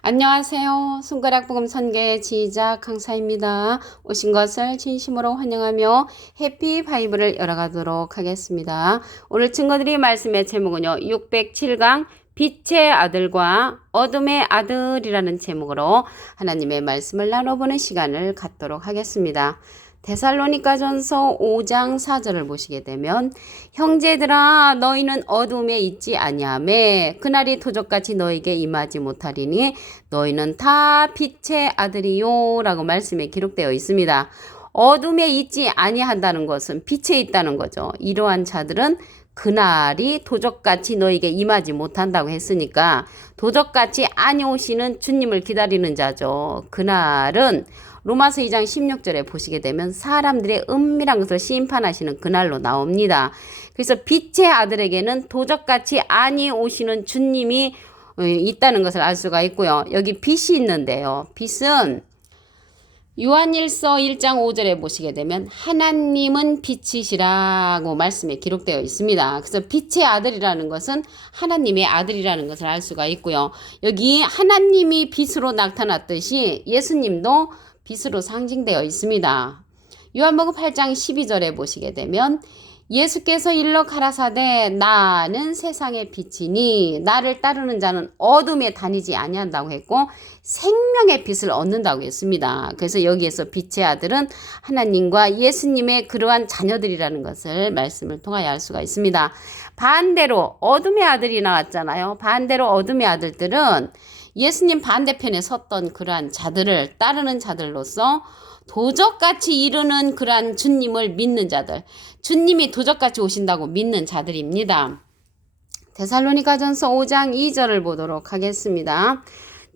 안녕하세요. 손가락 복음 선교의 지휘자 강사입니다. 오신 것을 진심으로 환영하며 해피 바이블을 열어가도록 하겠습니다. 오늘 증거드릴 말씀의 제목은요. 607강 빛의 아들과 어둠의 아들이라는 제목으로 하나님의 말씀을 나눠보는 시간을 갖도록 하겠습니다. 데살로니가전서 5장 4절을 보시게 되면 형제들아 너희는 어둠에 있지 아니하매 그날이 도적같이 너희에게 임하지 못하리니 너희는 다 빛의 아들이요 라고 말씀에 기록되어 있습니다. 어둠에 있지 아니한다는 것은 빛에 있다는 거죠. 이러한 자들은 그날이 도적같이 너에게 임하지 못한다고 했으니까 도적같이 아니오시는 주님을 기다리는 자죠. 그날은 로마서 2장 16절에 보시게 되면 사람들의 은밀한 것을 심판하시는 그날로 나옵니다. 그래서 빛의 아들에게는 도적같이 아니오시는 주님이 있다는 것을 알 수가 있고요. 여기 빛이 있는데요. 빛은 요한일서 1장 5절에 보시게 되면 하나님은 빛이시라고 말씀에 기록되어 있습니다. 그래서 빛의 아들이라는 것은 하나님의 아들이라는 것을 알 수가 있고요. 여기 하나님이 빛으로 나타났듯이 예수님도 빛으로 상징되어 있습니다. 요한복음 8장 12절에 보시게 되면 예수께서 일러 가라사대 나는 세상의 빛이니 나를 따르는 자는 어둠에 다니지 아니한다고 했고 생명의 빛을 얻는다고 했습니다. 그래서 여기에서 빛의 아들은 하나님과 예수님의 그러한 자녀들이라는 것을 말씀을 통하여 알 수가 있습니다. 반대로 어둠의 아들이 나왔잖아요. 반대로 어둠의 아들들은 예수님 반대편에 섰던 그러한 자들을 따르는 자들로서 도적같이 이루는 그러한 주님을 믿는 자들, 주님이 도적같이 오신다고 믿는 자들입니다. 데살로니가전서 5장 2절을 보도록 하겠습니다.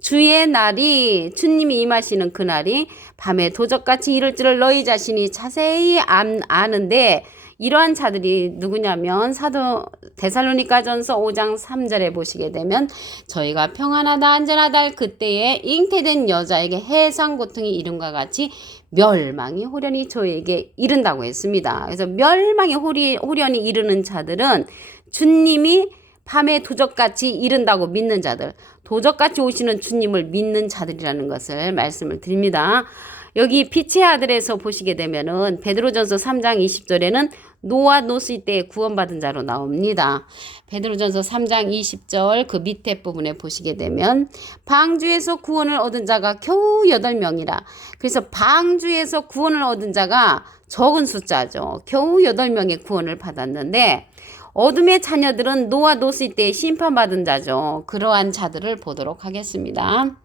주의 날이 주님이 임하시는 그날이 밤에 도적같이 이를 줄을 너희 자신이 자세히 아는데 이러한 자들이 누구냐면 사도 데살로니가전서 5장 3절에 보시게 되면 저희가 평안하다 안전하다 할 그때에 잉태된 여자에게 해상 고통이 이름과 같이 멸망이 호련히 저에게 이른다고 했습니다. 그래서 멸망이 호련히 이르는 자들은 주님이 밤에 도적같이 이른다고 믿는 자들, 도적같이 오시는 주님을 믿는 자들이라는 것을 말씀을 드립니다. 여기 빛의 아들에서 보시게 되면은 베드로전서 3장 20절에는 노아 노시 때에 구원받은 자로 나옵니다. 베드로전서 3장 20절 그 밑에 부분에 보시게 되면 방주에서 구원을 얻은 자가 겨우 8명이라. 그래서 방주에서 구원을 얻은 자가 적은 숫자죠. 겨우 8명의 구원을 받았는데 어둠의 자녀들은 노아 노시 때에 심판받은 자죠. 그러한 자들을 보도록 하겠습니다.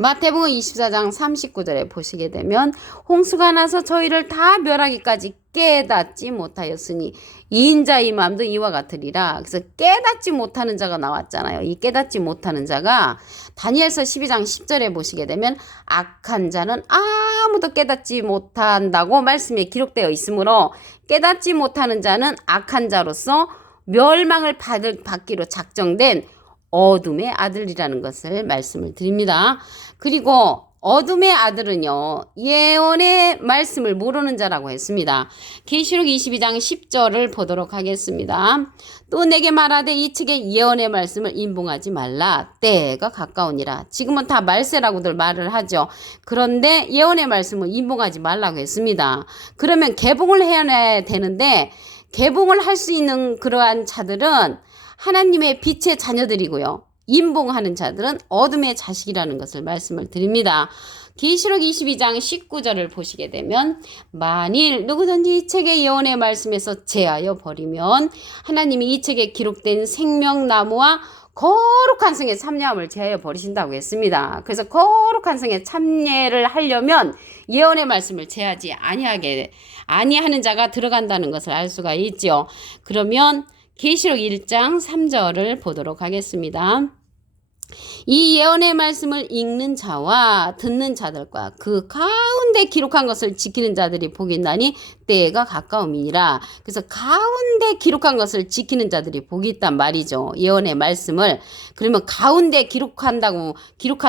마태복음 24장 39절에 보시게 되면 홍수가 나서 저희를 다 멸하기까지 깨닫지 못하였으니 이인자의 마음도 이와 같으리라. 그래서 깨닫지 못하는 자가 나왔잖아요. 이 깨닫지 못하는 자가 다니엘서 12장 10절에 보시게 되면 악한 자는 아무도 깨닫지 못한다고 말씀에 기록되어 있으므로 깨닫지 못하는 자는 악한 자로서 멸망을 받기로 작정된 어둠의 아들이라는 것을 말씀을 드립니다. 그리고 어둠의 아들은요, 예언의 말씀을 모르는 자라고 했습니다. 계시록 22장 10절을 보도록 하겠습니다. 또 내게 말하되 이 책의 예언의 말씀을 인봉하지 말라. 때가 가까우니라. 지금은 다 말세라고들 말을 하죠. 그런데 예언의 말씀을 인봉하지 말라고 했습니다. 그러면 개봉을 해야 되는데 개봉을 할 수 있는 그러한 자들은 하나님의 빛의 자녀들이고요. 인봉하는 자들은 어둠의 자식이라는 것을 말씀을 드립니다. 계시록 22장 19절을 보시게 되면 만일 누구든지 이 책의 예언의 말씀에서 제하여 버리면 하나님이 이 책에 기록된 생명나무와 거룩한 성에 참여함을 제하여 버리신다고 했습니다. 그래서 거룩한 성에 참여를 하려면 예언의 말씀을 제하지 아니하는 자가 들어간다는 것을 알 수가 있죠. 그러면 계시록 1장 3절을 보도록 하겠습니다. 이 예언의 말씀을 읽는 자와 듣는 자들과 그 가운데 기록한 것을 지키는 자들이 복이 나니 때가 가까움이니라. 그래서 가운데 기록한 것을 지키는 자들이 복이 있단 말이죠. 예언의 말씀을. 그러면 가운데 기록한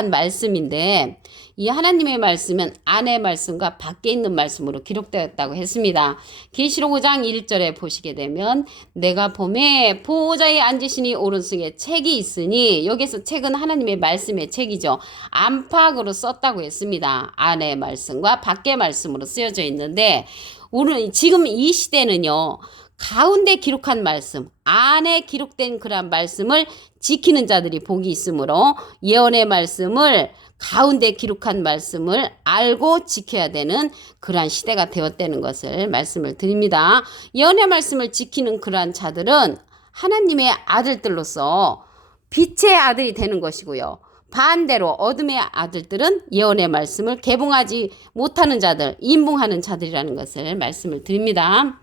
말씀인데 이 하나님의 말씀은 안의 말씀과 밖에 있는 말씀으로 기록되었다고 했습니다. 계시록 5장 1절에 보시게 되면 내가 봄에 보호자에 앉으시니 오른쪽에 책이 있으니, 여기서 책은 하나님의 말씀의 책이죠. 안팎으로 썼다고 했습니다. 안의 말씀과 밖의 말씀으로 쓰여져 있는데, 오늘 지금 이 시대는요, 가운데 기록한 말씀, 안에 기록된 그런 말씀을 지키는 자들이 복이 있으므로 예언의 말씀을, 가운데 기록한 말씀을 알고 지켜야 되는 그러한 시대가 되었다는 것을 말씀을 드립니다. 예언의 말씀을 지키는 그러한 자들은 하나님의 아들들로서 빛의 아들이 되는 것이고요. 반대로 어둠의 아들들은 예언의 말씀을 개봉하지 못하는 자들, 임봉하는 자들이라는 것을 말씀을 드립니다.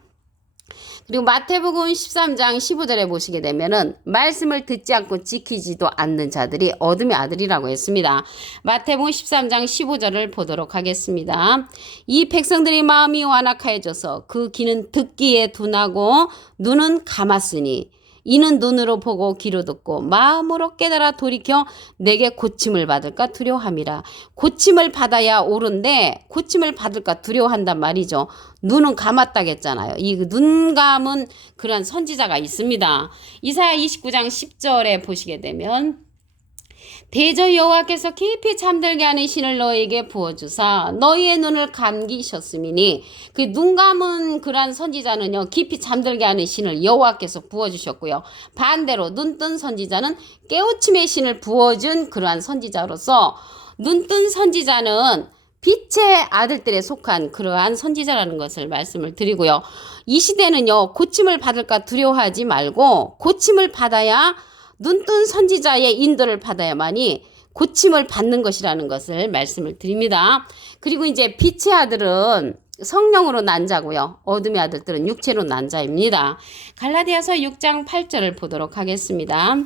그리고 마태복음 13장 15절에 보시게 되면은 말씀을 듣지 않고 지키지도 않는 자들이 어둠의 아들이라고 했습니다. 마태복음 13장 15절을 보도록 하겠습니다. 이 백성들이 마음이 완악하여져서 그 귀는 듣기에 둔하고 눈은 감았으니 이는 눈으로 보고 귀로 듣고 마음으로 깨달아 돌이켜 내게 고침을 받을까 두려워함이라. 고침을 받아야 옳은데 고침을 받을까 두려워한단 말이죠. 눈은 감았다겠잖아요. 이 눈 감은 그런 선지자가 있습니다. 이사야 29장 10절에 보시게 되면 대저 여호와께서 깊이 잠들게 하는 신을 너희에게 부어주사 너희의 눈을 감기셨음이니, 그 눈 감은 그러한 선지자는요, 깊이 잠들게 하는 신을 여호와께서 부어주셨고요. 반대로 눈뜬 선지자는 깨우침의 신을 부어준 그러한 선지자로서, 눈뜬 선지자는 빛의 아들들에 속한 그러한 선지자라는 것을 말씀을 드리고요. 이 시대는요, 고침을 받을까 두려워하지 말고 고침을 받아야, 눈뜬 선지자의 인도를 받아야만이 고침을 받는 것이라는 것을 말씀을 드립니다. 그리고 이제 빛의 아들은 성령으로 난 자고요. 어둠의 아들들은 육체로 난 자입니다. 갈라디아서 6장 8절을 보도록 하겠습니다.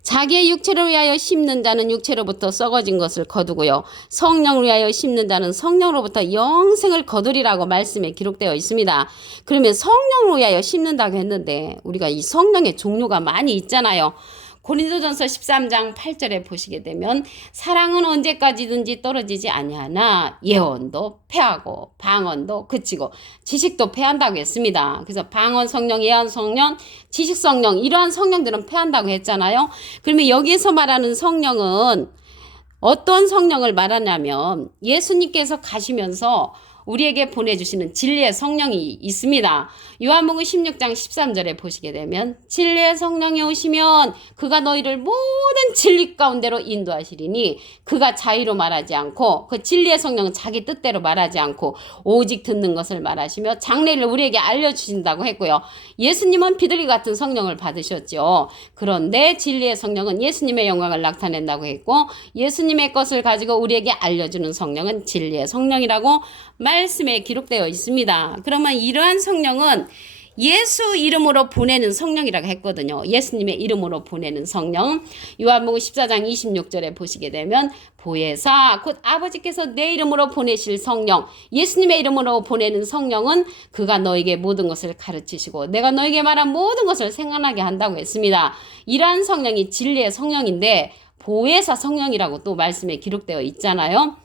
자기의 육체를 위하여 심는 자는 육체로부터 썩어진 것을 거두고요. 성령을 위하여 심는 자는 성령으로부터 영생을 거두리라고 말씀에 기록되어 있습니다. 그러면 성령을 위하여 심는다고 했는데 우리가 이 성령의 종류가 많이 있잖아요. 고린도전서 13장 8절에 보시게 되면 사랑은 언제까지든지 떨어지지 아니하나 예언도 패하고 방언도 그치고 지식도 패한다고 했습니다. 그래서 방언 성령, 예언 성령, 지식 성령, 이러한 성령들은 패한다고 했잖아요. 그러면 여기에서 말하는 성령은 어떤 성령을 말하냐면 예수님께서 가시면서 우리에게 보내주시는 진리의 성령이 있습니다. 요한복음 16장 13절에 보시게 되면 진리의 성령이 오시면 그가 너희를 모든 진리 가운데로 인도하시리니, 그가 자의로 말하지 않고 그 진리의 성령은 자기 뜻대로 말하지 않고 오직 듣는 것을 말하시며 장래를 우리에게 알려주신다고 했고요. 예수님은 비둘기 같은 성령을 받으셨죠. 그런데 진리의 성령은 예수님의 영광을 나타낸다고 했고, 예수님의 것을 가지고 우리에게 알려주는 성령은 진리의 성령이라고 말씀에 기록되어 있습니다. 그러면 이러한 성령은 예수 이름으로 보내는 성령이라고 했거든요. 예수님의 이름으로 보내는 성령. 요한복음 14장 26절에 보시게 되면 보혜사 곧 아버지께서 내 이름으로 보내실 성령, 예수님의 이름으로 보내는 성령은 그가 너에게 모든 것을 가르치시고 내가 너에게 말한 모든 것을 생각나게 한다고 했습니다. 이러한 성령이 진리의 성령인데 보혜사 성령이라고 또 말씀에 기록되어 있잖아요.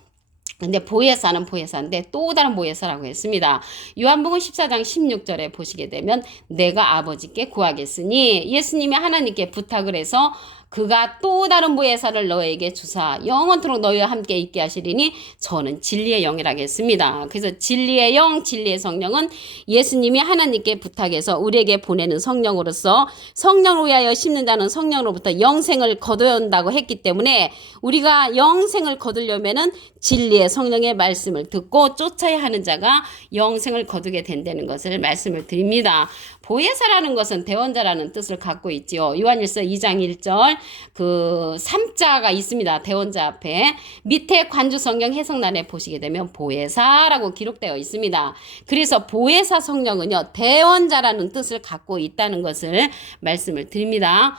근데 보혜사는 보혜사인데 또 다른 보혜사라고 했습니다. 요한복음 14장 16절에 보시게 되면 내가 아버지께 구하겠으니, 예수님이 하나님께 부탁을 해서 그가 또 다른 보혜사를 너에게 주사 영원토록 너희와 함께 있게 하시리니 저는 진리의 영이라고 했습니다. 그래서 진리의 영, 진리의 성령은 예수님이 하나님께 부탁해서 우리에게 보내는 성령으로서, 성령을 위하여 심는 자는 성령으로부터 영생을 거둬야 한다고 했기 때문에 우리가 영생을 거두려면은 진리의 성령의 말씀을 듣고 쫓아야 하는 자가 영생을 거두게 된다는 것을 말씀을 드립니다. 보혜사라는 것은 대원자라는 뜻을 갖고 있지요. 요한일서 2장 1절 그 3자가 있습니다. 대원자 앞에 밑에 관주 성경 해석란에 보시게 되면 보혜사라고 기록되어 있습니다. 그래서 보혜사 성령은요, 대원자라는 뜻을 갖고 있다는 것을 말씀을 드립니다.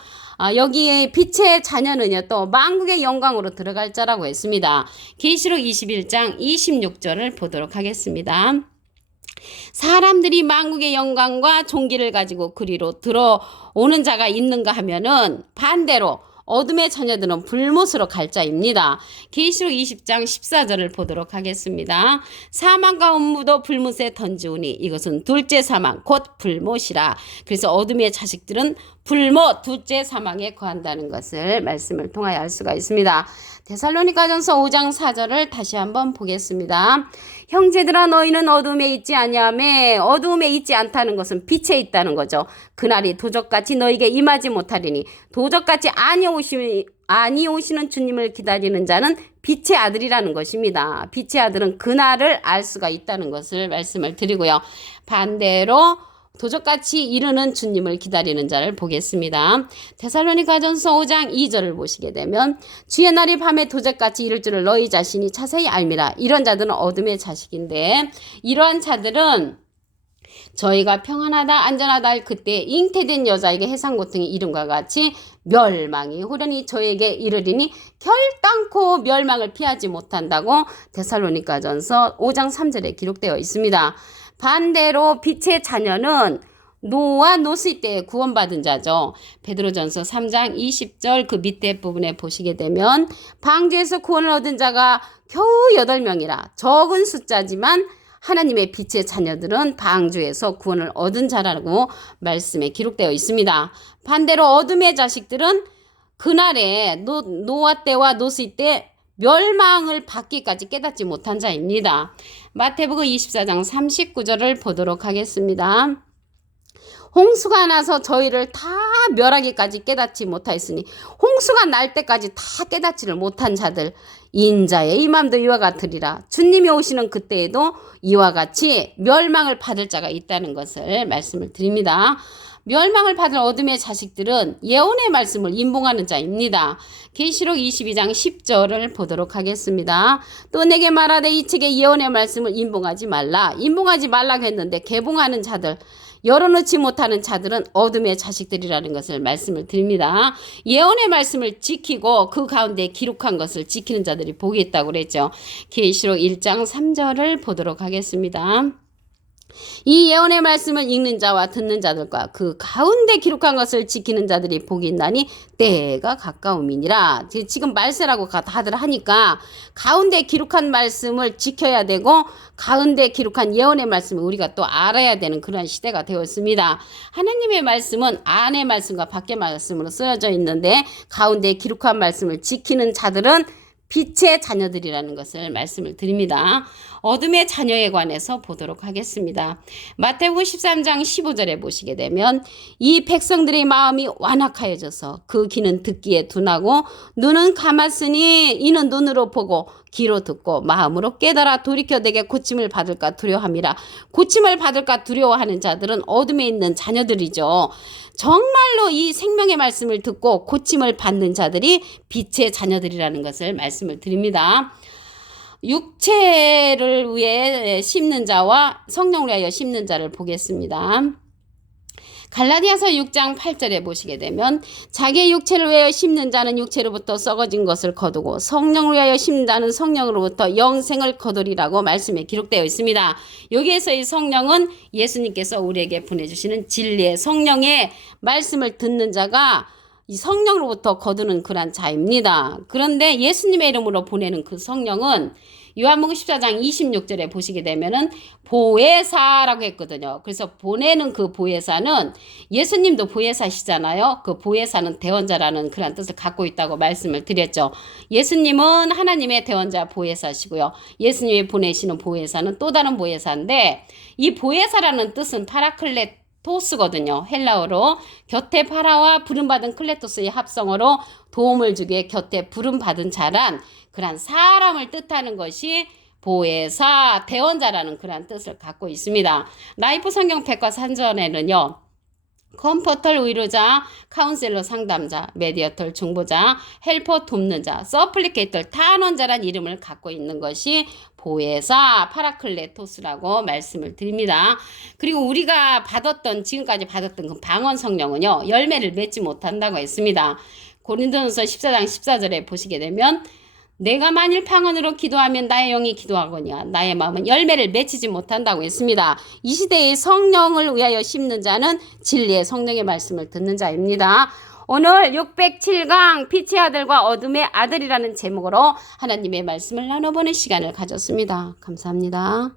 여기에 빛의 자녀는요, 또 만국의 영광으로 들어갈 자라고 했습니다. 계시록 21장 26절을 보도록 하겠습니다. 사람들이 만국의 영광과 존귀를 가지고 그리로 들어오는 자가 있는가 하면은 반대로 어둠의 자녀들은 불못으로 갈 자입니다. 계시록 20장 14절을 보도록 하겠습니다. 사망과 음부도 불못에 던지우니 이것은 둘째 사망 곧 불못이라. 그래서 어둠의 자식들은 불못 둘째 사망에 거한다는 것을 말씀을 통하여 알 수가 있습니다. 데살로니가전서 5장 4절을 다시 한번 보겠습니다. 형제들아 너희는 어둠에 있지 아니하며 어둠에 있지 않다는 것은 빛에 있다는 거죠. 그날이 도적같이 너희에게 임하지 못하리니 도적같이 아니오시는 주님을 기다리는 자는 빛의 아들이라는 것입니다. 빛의 아들은 그날을 알 수가 있다는 것을 말씀을 드리고요. 반대로 도적같이 이르는 주님을 기다리는 자를 보겠습니다. 데살로니가전서 5장 2절을 보시게 되면 주의 날이 밤에 도적같이 이를 줄을 너희 자신이 자세히 알미라. 이런 자들은 어둠의 자식인데 이러한 자들은 저희가 평안하다 안전하다 할 그때 잉태된 여자에게 해상고통이 이름과 같이 멸망이 호련히 저에게 이르리니 결단코 멸망을 피하지 못한다고 데살로니가전서 5장 3절에 기록되어 있습니다. 반대로 빛의 자녀는 노와 노스의 때에 구원받은 자죠. 베드로전서 3장 20절 그 밑에 부분에 보시게 되면 방주에서 구원을 얻은 자가 겨우 8명이라 적은 숫자지만 하나님의 빛의 자녀들은 방주에서 구원을 얻은 자라고 말씀에 기록되어 있습니다. 반대로 어둠의 자식들은 그날에 노아 때와 노스의 때 멸망을 받기까지 깨닫지 못한 자입니다. 마태복음 24장 39절을 보도록 하겠습니다. 홍수가 나서 저희를 다 멸하기까지 깨닫지 못하였으니 홍수가 날 때까지 다 깨닫지를 못한 자들 인자의 임함도 이와 같으리라. 주님이 오시는 그때에도 이와 같이 멸망을 받을 자가 있다는 것을 말씀을 드립니다. 멸망을 받을 어둠의 자식들은 예언의 말씀을 임봉하는 자입니다. 계시록 22장 10절을 보도록 하겠습니다. 또 내게 말하되 이 책에 예언의 말씀을 임봉하지 말라. 임봉하지 말라고 했는데 개봉하는 자들 열어놓지 못하는 자들은 어둠의 자식들이라는 것을 말씀을 드립니다. 예언의 말씀을 지키고 그 가운데 기록한 것을 지키는 자들이 복이 있다고 그랬죠. 계시록 1장 3절을 보도록 하겠습니다. 이 예언의 말씀을 읽는 자와 듣는 자들과 그 가운데 기록한 것을 지키는 자들이 복이 있나니 때가 가까움이니라. 지금 말세라고 다들 하니까 가운데 기록한 말씀을 지켜야 되고 가운데 기록한 예언의 말씀을 우리가 또 알아야 되는 그런 시대가 되었습니다. 하나님의 말씀은 안의 말씀과 밖의 말씀으로 쓰여져 있는데 가운데 기록한 말씀을 지키는 자들은 빛의 자녀들이라는 것을 말씀을 드립니다. 어둠의 자녀에 관해서 보도록 하겠습니다. 마태복음 13장 15절에 보시게 되면 이 백성들의 마음이 완악하여져서 그 귀는 듣기에 둔하고 눈은 감았으니 이는 눈으로 보고 귀로 듣고 마음으로 깨달아 돌이켜 내게 고침을 받을까 두려워함이라. 고침을 받을까 두려워하는 자들은 어둠에 있는 자녀들이죠. 정말로 이 생명의 말씀을 듣고 고침을 받는 자들이 빛의 자녀들이라는 것을 말씀을 드립니다. 육체를 위해 심는 자와 성령을 위하여 심는 자를 보겠습니다. 갈라디아서 6장 8절에 보시게 되면 자기의 육체를 위하여 심는 자는 육체로부터 썩어진 것을 거두고 성령을 위하여 심는 자는 성령으로부터 영생을 거두리라고 말씀에 기록되어 있습니다. 여기에서 이 성령은 예수님께서 우리에게 보내주시는 진리의 성령의 말씀을 듣는 자가 이 성령으로부터 거두는 그런 자입니다. 그런데 예수님의 이름으로 보내는 그 성령은 요한복음 14장 26절에 보시게 되면은 보혜사라고 했거든요. 그래서 보내는 그 보혜사는 예수님도 보혜사시잖아요. 그 보혜사는 대원자라는 그런 뜻을 갖고 있다고 말씀을 드렸죠. 예수님은 하나님의 대원자 보혜사시고요. 예수님이 보내시는 보혜사는 또 다른 보혜사인데 이 보혜사라는 뜻은 파라클레토스거든요. 헬라어로 곁에 파라와 부름받은 클레토스의 합성어로 도움을 주기에 곁에 부름받은 자란 그런 사람을 뜻하는 것이 보혜사, 대원자라는 그런 뜻을 갖고 있습니다. 라이프 성경 백과사전에는요. 컴포털 위로자, 카운셀러 상담자, 메디어털 중보자, 헬퍼 돕는 자, 서플리케이터 탄원자란 이름을 갖고 있는 것이 보혜사, 파라클레토스라고 말씀을 드립니다. 그리고 우리가 지금까지 받았던 그 방언 성령은요. 열매를 맺지 못한다고 했습니다. 고린도전서 14장 14절에 보시게 되면 내가 만일 방언으로 기도하면 나의 영이 기도하거니와 나의 마음은 열매를 맺히지 못한다고 했습니다. 이 시대의 성령을 위하여 심는 자는 진리의 성령의 말씀을 듣는 자입니다. 오늘 607강 빛의 아들과 어둠의 아들이라는 제목으로 하나님의 말씀을 나눠보는 시간을 가졌습니다. 감사합니다.